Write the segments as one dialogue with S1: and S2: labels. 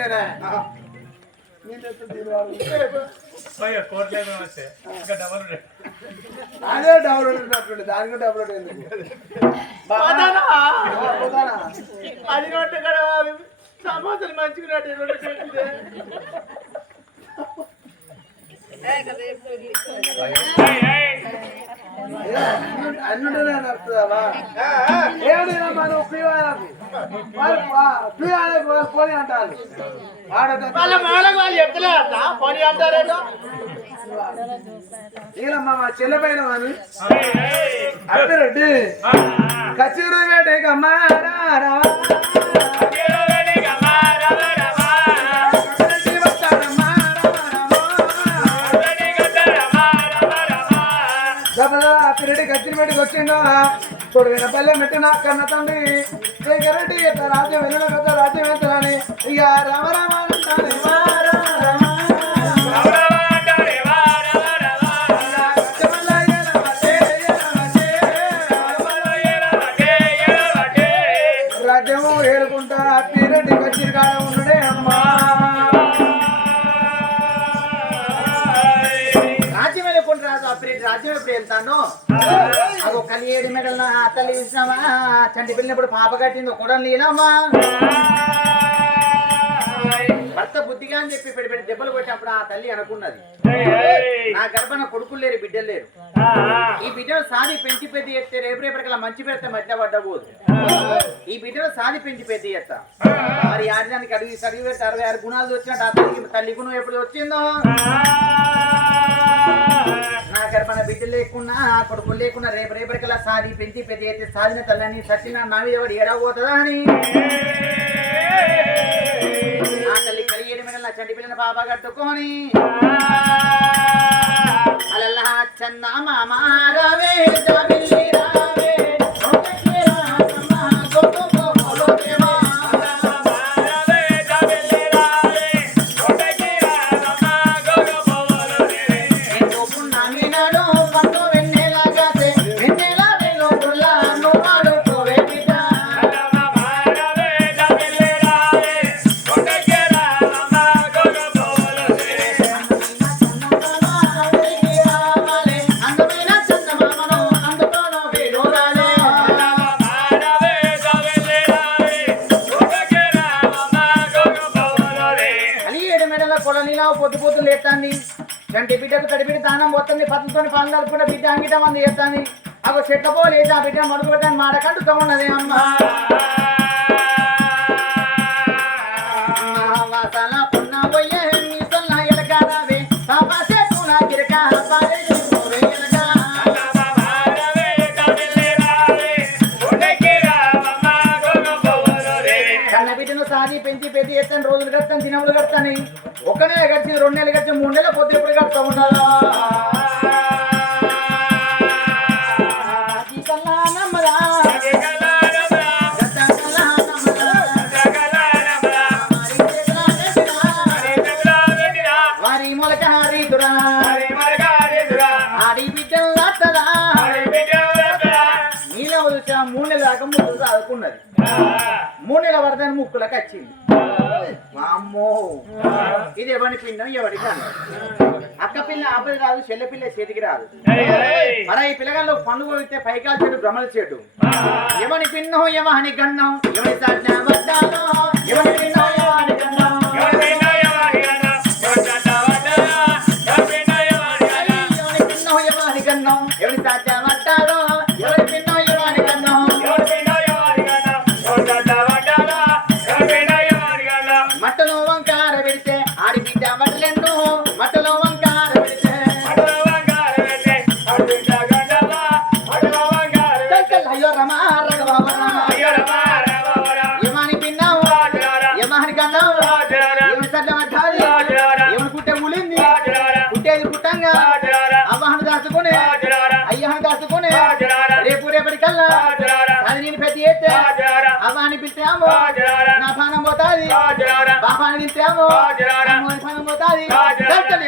S1: నేనే అదే డౌన్లోడ్ ఉన్నట్టుండే. దానికి డౌన్లోడ్?
S2: పోతానా? అది రొట్టె కదా. సమోసాలు మంచిగా
S1: మనం పోని అంటారు
S2: వాళ్ళ మాలకు వాళ్ళు చెప్తలేరట పని అంటారేటో
S1: మా చెల్లెపైన అని అప్పిరెడ్డి కచ్చూరు వేటకమ్మ రా అప్పిరెడ్డి కచ్చిరి పెట్టుకు పల్లె మెట్టిన కన్న తండ్రి రెడ్డి రాజ్యం వెళ్ళిన కొత్త రాజ్యం వెళ్తానని ఇక రామ రాజ్యము ఏడుకుంటా అప్పిరెడ్డి వచ్చిన కాడ ఉన్నడే అమ్మా.
S2: పెడతాను. ఎప్పుడు అదో కలియేడు మెడల్ తల్లి ఇచ్చినామా చంటి పిల్లినప్పుడు పాప కట్టింది కూడా నేనమ్మా భర్త బుద్ధిగా అని చెప్పి పెడి పెడి దెబ్బలు కొట్టినప్పుడు ఆ తల్లి అనుకున్నది. నా గర్భన కొడుకులు లేరు బిడ్డలు లేరు. ఈ బిడ్డను సాది పెంచి పెద్ద ఎత్తే రేపు రేపటికల్లా మంచి పెడితే మధ్య పడ్డబోదు. ఈ బిడ్డను సాది పెంచి పెద్ద ఎత్తా మరి ఆడదానికి అడిగి సరిగి పెట్టి అరవై ఆరు గుణాలు వచ్చినట్టు ఆ తల్లి తల్లి గుణం ఎప్పుడు వచ్చిందో? బిడ్డలు లేకున్నా కొడుకులు లేకున్నా రేపు రేపటికల్లా సాది పెంచి పెద్ద అయితే సాధిన తల్లని సచిన నా మీద వాడు ఎడబోతుందా అని. నా తల్లి కలిగేడు మీద నా చంటి పిల్లల బాబా కట్టుకొని. అలల్లా చందా మామ తడి బిడ్డ దానం పోతుంది పత్తులతో పాలు కలుపుకుంటే బిడ్డ అంగిటం అంది చేస్తాను అగో చెట్ల పోలేదు ఆ బిడ్డ మడుగు పెట్టాను మాట కంటుతో ఉన్నది అమ్మ పెద్ద ఎత్తని రోజులు కడతాను దినములు కడతాను ఒక నెల కడిచింది రెండు నెలలు కడిచింది మూడు నెలలు పొద్దు ఎప్పుడు కడతా ఉన్నారా? నీళ్ళ మూడు నెలల దాకా ముక్కులు చదువుకున్నది మూడు నెలల వరదని ముక్కులకు వచ్చింది. అమ్మో ఇది ఎవరి పిండం ఎవరికి అక్క పిల్ల ఆపది రాదు చెల్లె పిల్ల చేతికి రాదు. మరి ఈ పిల్లగాళ్ళు పండు కొడితే పైకాల చెడు భ్రమల చెడు ఎవని పిన్నం ఎవని గన్నం ఎవని సాధ్య ఎవని పిన్నం ఆడి బిడ్డ బట్టలెన్ను మట్టలో వంకార అయ్యో రమా రఘుబాబ యమాని పిన్నావు? యమాని కన్నావు? ఎవరి సడ్డ పడ్డాది ఎవరి పుట్టే ఉలింది పుట్టేది పుట్టంగా అవ్వహను దాచుకునే? అయ్యహను దాచుకునే? రేపు రేపటి కల్లా అది నేను పెద్ద ఎత్తే పిలిచాము నా పానం పోతాది. బాబాని అమ్మని పానం పోతాది.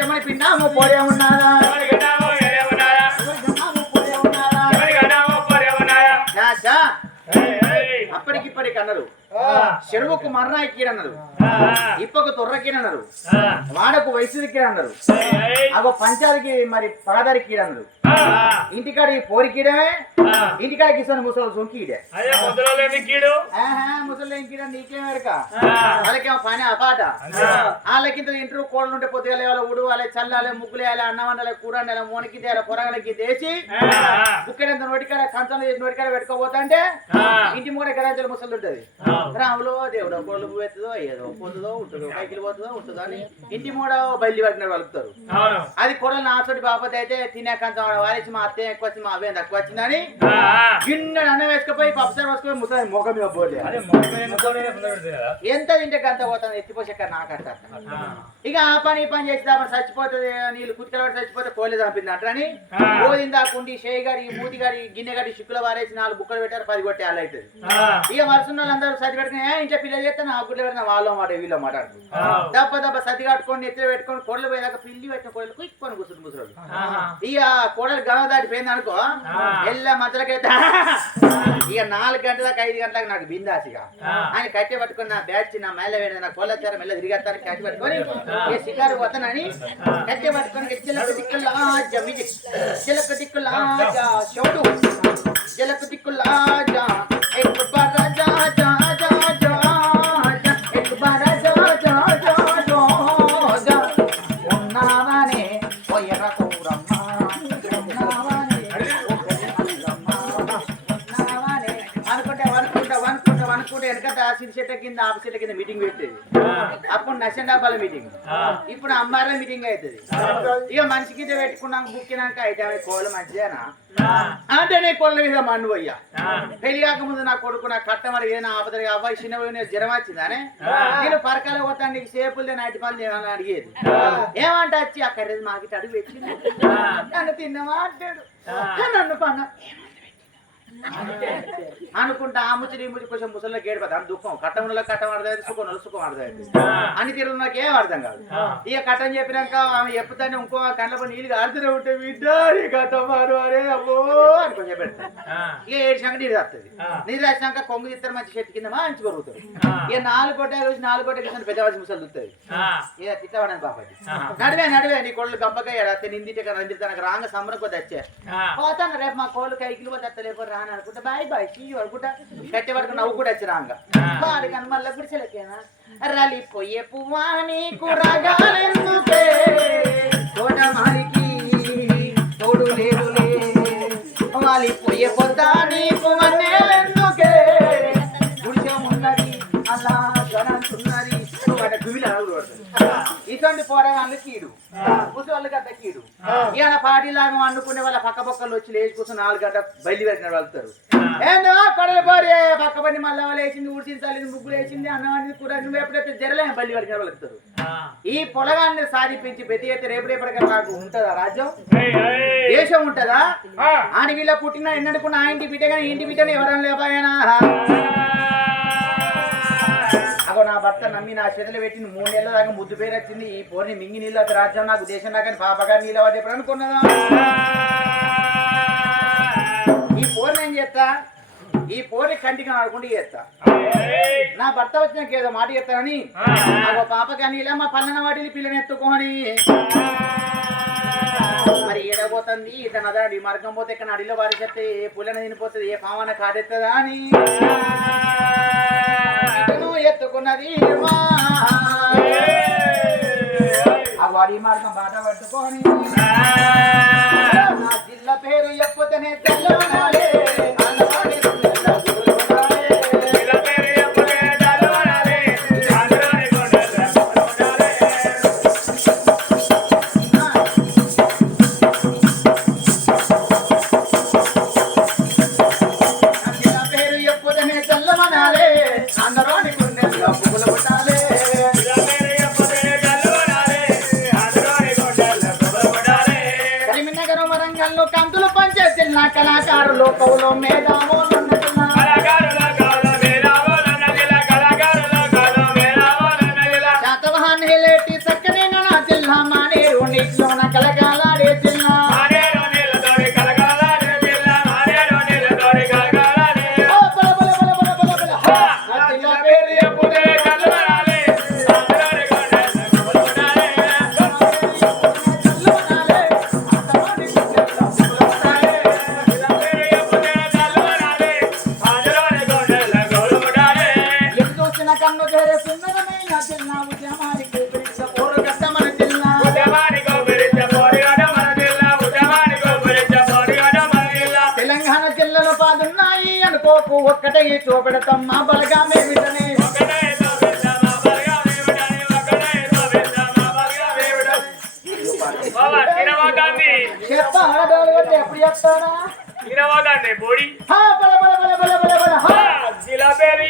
S2: ఏమని పిన్నాము పోలే ఉన్నారా? అప్పటికిప్పటికి అన్నారు. చెరువుకు మర్ర ఎక్కిడన్నారు ఇప్పకు తొర్రకీడన్నారు వాడకు వయసు ఎక్కిడన్నారు అగో పంచాదికి మరి పగదారి కీడన్నారు ఇంటికాడికి పోరి కీడమే ఇంటికాడికి ఇస్తాను ముసలి సొంకి
S3: కీడు?
S2: ముసలి కీడ నీకేం ఎరక? వాళ్ళకేమో పని అపాట? వాళ్ళకింత ఇంటర్ కోడలు ఉంటే పొద్దుగా లేవాలి ఉడవాలి చల్లాలి ముగ్గులు వేయాలి అన్నం వండాలి కూర వండాలి మోనికి తేయాలి పొరగలకి దేసి బుక్కెడంత నోటికాడ కంచంలో నోటికాడ పెట్టుకోపోతా అంటే ఇంటి మూడ గరాజల ముసలు ఉంటది రాములో దేవుడు కోళ్ళు పోతుందో ఏదో పోతుందో ఉంటుందో పైకి పోతుందో ఉంటుందో అని ఇంటి మూడ బయలు పట్టిన వలుపుతారు అది కూడా నాతోటి బాపతి అయితే తినే కంచం వారేసి మా అత్తే ఎక్కువ వచ్చింది మా అవ్వే తక్కువ వచ్చిందని గిన్నె అన్నం వేసుకుపోయి పప్పుసారి వేసుకుపోయి ముసలి ముఖం ఎంత తింటే గంత పోతాను ఎత్తిపోసాక నాకంట ఇక ఆ పని ఈ పని చేసి దాని చచ్చిపోతుంది నీళ్ళు కుతికలబడి చచ్చిపోతే కోలే చంపింది అంటని
S3: ఆ.
S2: పోయిందా కుండి షేయి గారి మూతి గారి గిన్నె గారి శుక్కుల వారేసి నాలుగు బుక్కలు పెట్టారు పది కొట్టి అలా అవుతుంది. ఇక మరుసున్న వాళ్ళందరూ సతి పెట్టుకుని "ఏ, ఇంట్లో పిల్లలు చేస్తే నా గుడ్లు పెడితే వాళ్ళ మాట వీళ్ళ మాట. దెబ్బ దెబ్బ సతి కట్టుకొని ఎత్తులు పెట్టుకొని కొడలు పోయేదాకా పిల్లి పెట్టిన కోడలు కుక్కుని కూర్చుని ముసలు ఇక కోడలు గమ దాటిపోయింది అనుకో. ఎల్ల మధ్యలోకైతే ఇక నాలుగు గంటలకు ఐదు గంటలకు నాకు బిందాసిగా ఆయన కట్టె పట్టుకొని నా బ్యాచ్ నా మేళ వేడి నా కోళ్ళచ్చారు మెల్ల తిరిగేస్తారు కట్టె పట్టుకొని ఏ షికారు పోతానని కట్టె పట్టుకొని చిలక దిక్కులాజ మ్యూజిక్ చిలక దిక్కులాజ షౌడు చిలక దిక్కులాజ ఎక్ సిరి చెట్ల కింద ఆప చెట్ల కింద మీటింగ్ పెట్టేది. అప్పుడు నశం డబ్బాల మీటింగ్ ఇప్పుడు అమ్మాయిల మీటింగ్ అవుతుంది ఇక మనిషికి ఇది పెట్టుకున్నాక బుక్కినాక అయితే ఆమె కోళ్ళు మంచిదేనా అంటే నీ కోళ్ళ మీద మన్ను పోయ్యా. పెళ్ళి కాకముందు నా కొడుకు నా కట్టమరి ఏదైనా ఆపదరి అబ్బాయి చిన్న పోయిన జ్వరం వచ్చిందానే నేను పరకాల పోతాను నీకు సేపులు నాటి పనులు చేయాలని అడిగేది. ఏమంట వచ్చి అక్కడ మాకి అడుగు పెట్టింది. నన్ను తిన్నవా అంటాడు. నన్ను పన్న అనుకుంటా ఆ ముచ్చి ముచ్చి కొంచెం ముసలిలో గేడిపోతా అని దుఃఖం. కట్టములలో కట్టం అర్థమైంది సుఖం సుఖం అర్థమైంది. అని తీరు నాకు ఏం అర్థం కాదు. ఇక కట్టం చెప్పినాక ఆమె చెప్తానే ఇంకో కళ్ళపై నీళ్ళు కారుతూనే ఉంటే బిడ్డ నీ కట్టం మారు అరే అమ్మో అని కొంచెం పెడతా ఇక ఏడ్చాక నీరు వస్తుంది నీరు వచ్చినాక కొంగు తీస్తారు మంచి చెట్టు కింద మంచి పెరుగుతుంది ఇక నాలుగు కొట్టే రోజు నాలుగు కొట్టే కింద పెద్ద వచ్చి ముసలు దుస్తుంది ఇక తిట్టవాడని బాబాజీ నడివే నడివే నీ కోళ్ళు గంపకాయ అత్తే నిందిటే రంజితానికి రాంగ సంబరం కొద్ది వచ్చే. పోతాను రేపు మా కోళ్ళు కైకిలు పోతే అత్తలేపు రాను అనుకుంటా. బాయ్ బాయ్ చీ అనుకుంటా. కట్టె పట్టుకుని నవ్వు కూడా వచ్చి రాంగ. వాడి కానీ మళ్ళీ గుడిసెలకేనా రలిపోయే పువ్వాని కూరగాలెందుకే తోటమాలికి తోడు లేదులే. వాలిపోయే పొద్దా నీకు మన్నేలెందుకే గుడిసెమున్నది అలా జనంతున్నది వాడి గువిలు ఇటువంటి పోరాగాళ్ళు కీడు. ముసలి గడ్డ కీడు. ఈయన పాటిలాగా అనుకునే వాళ్ళ పక్క పక్కలు వచ్చి లేచి కూర్చొని నాలుగు గంట బయలుదేరిన వెళ్తారు. ఏందో కొడలు పోరే పక్క పని మళ్ళీ వాళ్ళు వేసింది ఊడ్చింది తల్లిని ముగ్గులు వేసింది అన్నం వండింది కూర నువ్వు ఎప్పుడైతే జరలే బయలు పడిన వెళ్తారు. ఈ పొలగాన్ని సాధించి ప్రతి అయితే రేపు రేపటిగా నాకు ఉంటుందా రాజ్యం? దేశం ఉంటుందా? ఆడి వీళ్ళ పుట్టిన ఎన్నడుకున్న ఆ ఇంటి బిడ్డ కానీ ఇంటి బిడ్డని ఎవరైనా లేపాయనా అగో నా భర్త నమ్మి నా చేతులు పెట్టింది మూడు నెలల దాకా ముద్దు పేరు వచ్చింది. ఈ పోరిని మింగి నీళ్ళు అది రాజ్యం నాకు దేశం దాకా పాపగా నీళ్ళు అది ఎప్పుడు అనుకున్నదా ఈ పోరిని ఏం చేస్తా? ఈ పోరి కంటికి ఆడుకుంటూ చేస్తా. నా భర్త వచ్చినాక ఏదో మాట చెప్తానని నాకు పాప కానీ ఇలా మా పల్లెన వాటిని పిల్లని ఎత్తుకోని మరి ఏడబోతుంది ఇతను అదాడి మార్గం పోతే ఇక్కడ అడిలో వారి చెప్తే ఏ పుల్లన తినిపోతుంది ఏ పామన కాడెత్తదా అని. ఎత్తుకున్నది వాడి మార్గం బాధ పట్టుకొని. నా జిల్లా పేరు ఎప్పుతనే తెల్లవనాలే తెలంగాణ జిల్లాలో పాదున్నాయి అనుకోకు ఒక్కటే చూపెడతాం మా బలగామే విటనే కొట్టి ఎప్పుడు చెప్తారా
S3: సినిమా గాంధీ బోడి.
S2: హా, బల బల బల బల బల బల హా.
S3: జిలాబేరి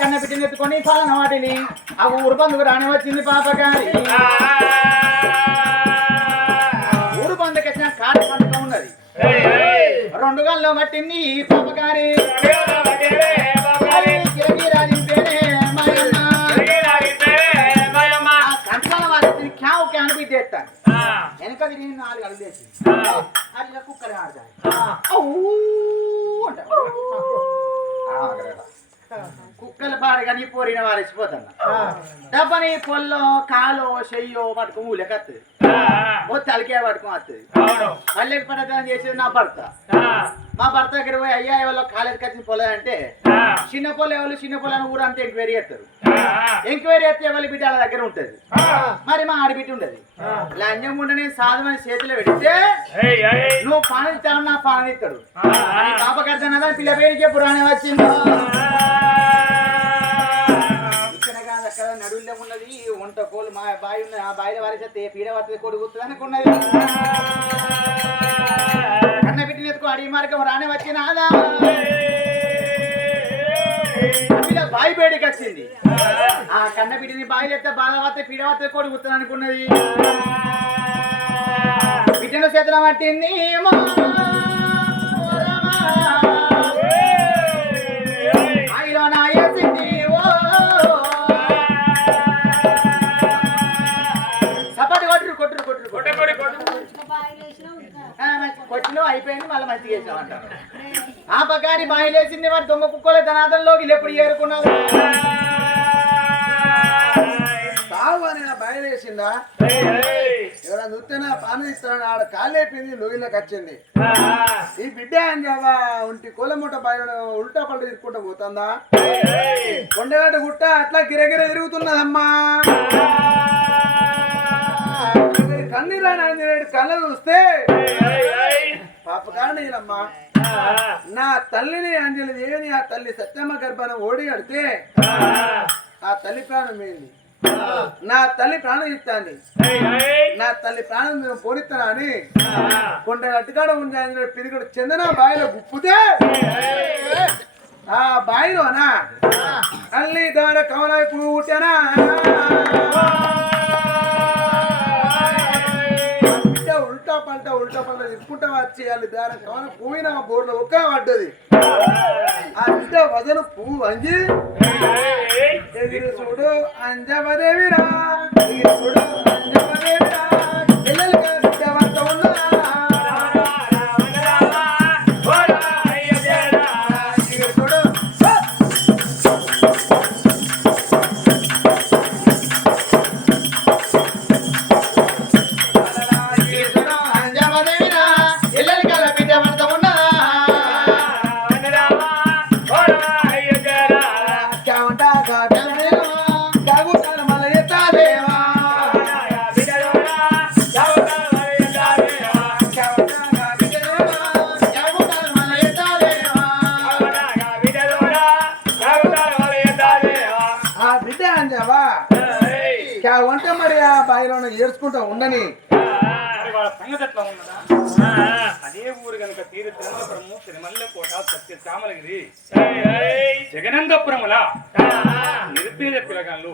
S2: కన్న బిడ్డని ఎత్తుకొని పాలన వాటిని ఆ ఊరు బంధుకు రాని వచ్చింది పాపగారి. ఊరు బంధుకి వచ్చిన కాడ పండుగ ఉన్నది. రెండు గల్లో పట్టింది ఈ పాపగారి. అది గిరగిరాని పేరే మాయమ్మ. ఆ కంచాల వారిని క్యావు క్యాన్ వెనక తిరిగి నాలుగు అడుగులు వేసి. అది కుక్కలు ఆడతాను కుక్కలు పాడగా నీ పోరిన వారేసిపోతున్నా డబ్బని పొల్లో కాలో చెయ్యో పట్టుకుని ఊలెకత్తది ఓ తలకే పట్టుకుని వస్తుంది పల్లెకి పడతాను చేసేది నా భర్త. మా భర్త దగ్గర పోయి అయ్యా వాళ్ళ కాలేజీకి వచ్చిన పొలం అంటే చిన్న పొలం ఎవరు చిన్న పొలాన్ని ఊరంతా ఎంక్వైరీ చేస్తారు. ఎంక్వైరీ చేస్తే వాళ్ళ బిడ్డ వాళ్ళ దగ్గర ఉంటది. మరి మా ఆడబిడ్డ ఉండదు. లంజం ఉండని సాధమని చేతిలో పెడితే నువ్వు పాన ఇస్తావు నా పాన ఇస్తాడు. అని పాపకర్తనదా పిల్ల పేరు చెప్పు రాని వచ్చిందో? ఇక్కడ అక్కడ ఉన్నది? వంట కోళ్ళు మా బావి ఉన్నది ఆ బావిలో వారేస్తే పీడ వస్తుంది కొడుకుతుంది అనుకున్నది. కన్న బిడ్డని ఎత్తుకో అడిగి మార్గం రానే వచ్చినాదా పిల్ల బావి బయటికి వచ్చింది. ఆ కన్న బిడ్డని బావిలో ఎత్తే బాధ వస్తే పీడ వస్తే కొడుకుతుంది అనుకున్నది. బిడ్డను చేతుల పట్టింది. కొట్టురు ఆ, మంచి- కొట్టినావు అయిపోయింది మళ్ళీ మంచిగా అంటారు ఆ పకారి బాయిలేసింది వాడు దొంగ కుక్కల ధనాదంలోకి ఎప్పుడు ఏరుకున్నావు
S1: సాగు అని నా బయలుదేసిందా ఎవరైనా చూస్తే నా పాన ఇస్తాను ఆడ కాలేపింది లోగిలోకి వచ్చింది ఈ బిడ్డ అని చెప్పా ఉంటి కోలమూట బయలు ఉల్టా పళ్ళు తిరుక్కుంటూ పోతుందా? కొండగడ్డ గుట్ట అట్లా గిరగిర తిరుగుతున్నదమ్మా. కన్నీరా నాంజనేయుడు కళ్ళ చూస్తే. పాప కారణీలమ్మా నా తల్లిని అంజలి దేవిని ఆ తల్లి సత్యమ్మ గర్భాన ఓడి కడితే ఆ తల్లి ప్రాణం ఏంది? నా తల్లి ప్రాణం ఇస్తాను నా తల్లి ప్రాణం నేను పోనిస్తానా అని కొండ అట్టుకాడ ఉంది ఆయన పిరిగడు చందన బాయిలో గుప్పితే ఆ బాయిలోనా? తల్లి దార కమలాయి పువ్వు పుట్టానా తిప్పుకుంటా వచ్చేయాలి దాని దారం కమల పువ్వున బోర్లో ఒక్క పడ్డది ఆ బిడ్డ వదన పువ్వు వంగి ఎదురు చూడు అంజమదేవిరా చూడు అంజమదేవిరా ఉండని
S4: అదే ఊరు గనుక తీరు తిరుమలపురము తిరుమల్లకోట సత్య చామలగిరి జగనందపురముల? నిరుపేద పిల్లగాళ్ళు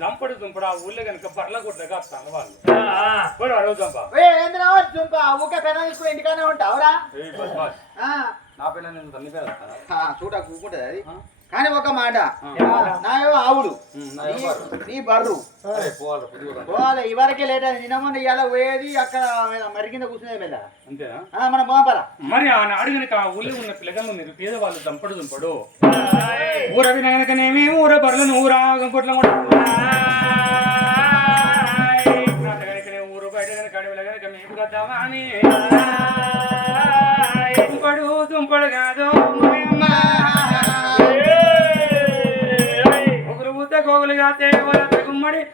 S4: జంపడు దుంపడు ఆ ఊళ్ళో బర్ల గుడ్డగా తలవాళ్ళు. పోడు అడవు జంప.
S2: ఏ ఏంద్రా జుంప? ఊకే పెన తీసుకుని ఇంటికానే ఉంటావురా?
S4: నా నేను తల్లి
S2: చూడ కూకుంటది అది. కానీ ఒక మాట. నాయో ఆవులు.
S4: ఉమ్, నా
S2: బర్రు.
S4: పోవాలి,
S2: ఇవరకే లేట్ అయింది. నిన్నమొన్న ఇవాళ పోయేది అక్కడ మరి కింద
S4: అంతేనా
S2: ఆ, మన మోపరా
S4: మరి ఆ ఊళ్ళో ఉన్న పిల్లగాళ్ళు మీరు పేదవాళ్ళు దంపడు దుంపడు. ఊర వినగనకనేమి ఊర బర్లను ఊరా గంపట్ల ఊరు బయట గనక అడవిలో గనక మేము కద్దామా అని.
S2: રાતે વરાતે ઘુમડી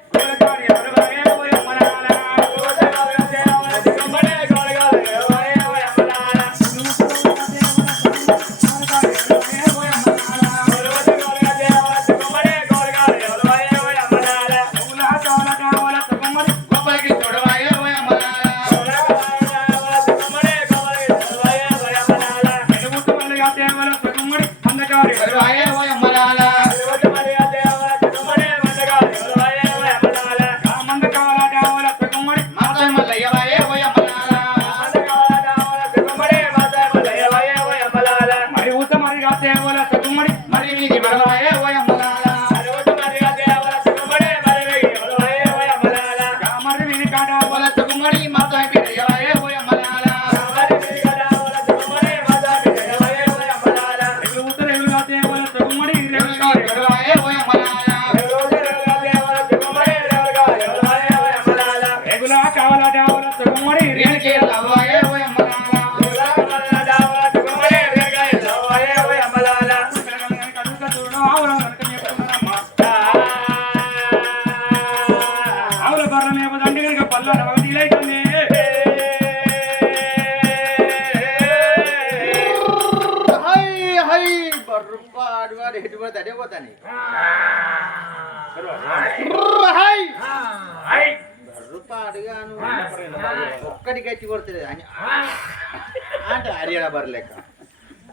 S2: అంటే హర్యానా బర్రె లెక్క.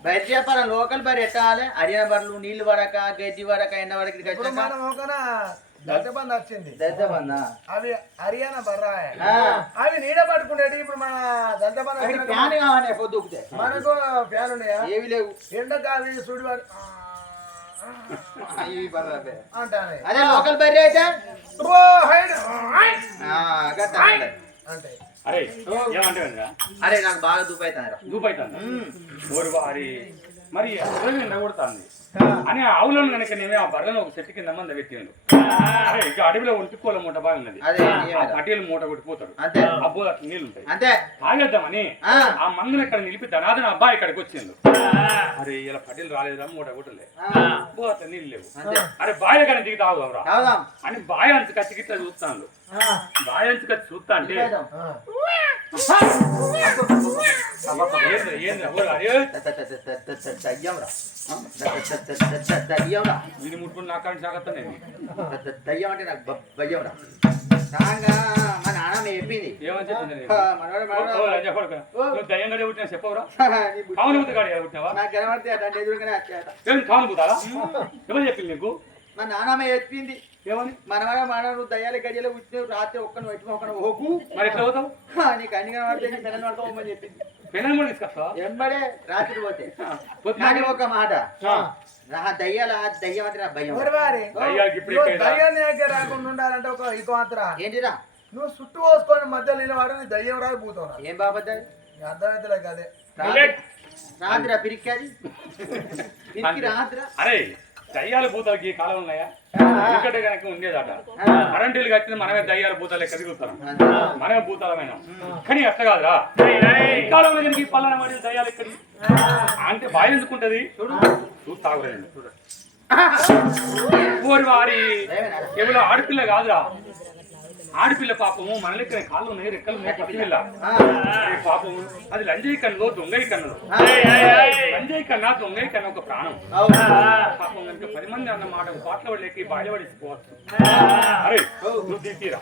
S2: బయట చెప్పాలి లోకల్ బర్రె ఎట్టాలి? హర్యానా బర్రెలు నీళ్ళు పడక గడ్డి పడక ఎండ పడక
S1: ఇప్పుడు మనం ఒకన దత్తబంద్ వచ్చింది.
S2: దద్దమన్నా
S1: అవి హర్యానా బర్రాయ
S2: ఆ.
S1: అవి నీడ పట్టుకునేటి ఇప్పుడు మన వచ్చినాక
S2: ఫ్యాన్ కావాలి పొద్దుకుతే
S1: మనకు ఫ్యాన్ ఉన్నాయా?
S2: ఏవి లేవు.
S1: ఎండకు అవి సుడివాడు
S2: ఇవి బర్రె
S1: అంటానే.
S2: అదే లోకల్ బర్రె అయితే.
S1: అంటే
S4: అరే ఏమంటే
S2: అరే నాకు బాగా దూపైతాను
S4: దూపైతుంది? ఊరు వారి. మరి రోజు అని ఆవులను కనుక నేనే ఆ బర్రెను ఒక చెట్టు కింద మంద పెట్టిండు అరే ఇక అడవిలో ఒంటికోల మూట బాగున్నది. ఆ
S2: నియమం.
S4: పటీలు మూట కొట్టిపోతాడు.
S2: అంతే.
S4: అబ్బో అట్లా నీళ్ళు ఉంటాయి
S2: అంతే.
S4: తాగేద్దామని
S2: ఆ.
S4: మందులు ఇక్కడ నిలిపి అదే నా అబ్బాయి ఇక్కడికి వచ్చిండు. అరే ఇలా పటీలు రాలేదా మూట కొట్టలే. అబ్బో అట్లా నీళ్ళు లేవు.
S2: అంతే.
S4: అరే బావి కానీ దిగి
S2: తాగుదాం.
S4: అని బావి అంచు కచ్చి గిట్ల చూస్తాను కచ్చి చూస్తా అంటే. వీడి ముట్టుకుని నా కాడికి సాగత్తా నేను.
S2: దయ్యం అంటే నాకు భయంరా రాగా మా చెప్పింది
S4: ఏమని చెప్పింది నేను? దయ్యం గడి పుట్టినా చెప్పవురా? పుట్టినావా?
S2: నాకు కనబడితే అట్లాంటి ఎదురుగానే వచ్చేట
S4: ఏం కావును బుద్ధారా ఎవరు చెప్పింది నీకు?
S2: మా నాన్నమ్మ చెప్పింది.
S4: ఏమని?
S2: మనవడ మనవడు దయ్యాల గడియలో కూర్చుని రాత్రి ఒక్కను ఒక్కను ఓకు
S4: మరి ఎట్లా పోతావు?
S2: నీకు అన్ని కనబడితే నీ పడుకోమని చెప్పింది.
S4: కూడా తీసుకొస్తావా?
S2: ఎంబడే రాత్రి పోతే. కానీ ఒక మాట. నా దయ్యాల దయ్యం అంటే నా భయం?
S1: దయ్యాన్ని దగ్గర రాకుండా ఉండాలంటే ఒక ఇక మాత్రం.
S2: ఏంటిరా
S1: నువ్వు చుట్టూ పోసుకొని మధ్యలో నిలబడి నీ దయ్యం రాదు పూతావు.
S2: ఏం బాబద్దా
S1: అర్థమైతే కదే.
S4: బుల్లెట్.
S2: రాత్రి పిరికి రాత్రి
S4: అరే దయ్యాల భూతాలకి ఈ కాలం ఉన్నాయా? ఎందుకంటే కనుక ఉండేదట. కరెంటీలు కట్టిన మనమే దయ్యాల భూతాలు తిరుగుతాం మనమే భూతాలమైన. కానీ అట్లా కాదురా. ఈ కాలంలో కనుక ఈ పల్లన వాడి దయ్యాలు ఎక్కడి? అంటే బాగా ఎందుకుంటది చూడు. తాగురండి వారి కేవలం ఆడపిల్ల కాదురా. ఆడపిల్ల పాపము మన లెక్కన కాళ్ళు ఉన్నాయి రెక్కలు ఉన్నాయి పసిపిల్ల ఏ పాపము అది లంజయి కన్నులో దొంగయి కన్నులో లంజయి కన్నా దొంగయి కన్నా ఒక ప్రాణం పాపం కనుక పది మంది అన్న మాట పాటలు పడలేక బాధపడిపోవచ్చు అరే నువ్వు తీరా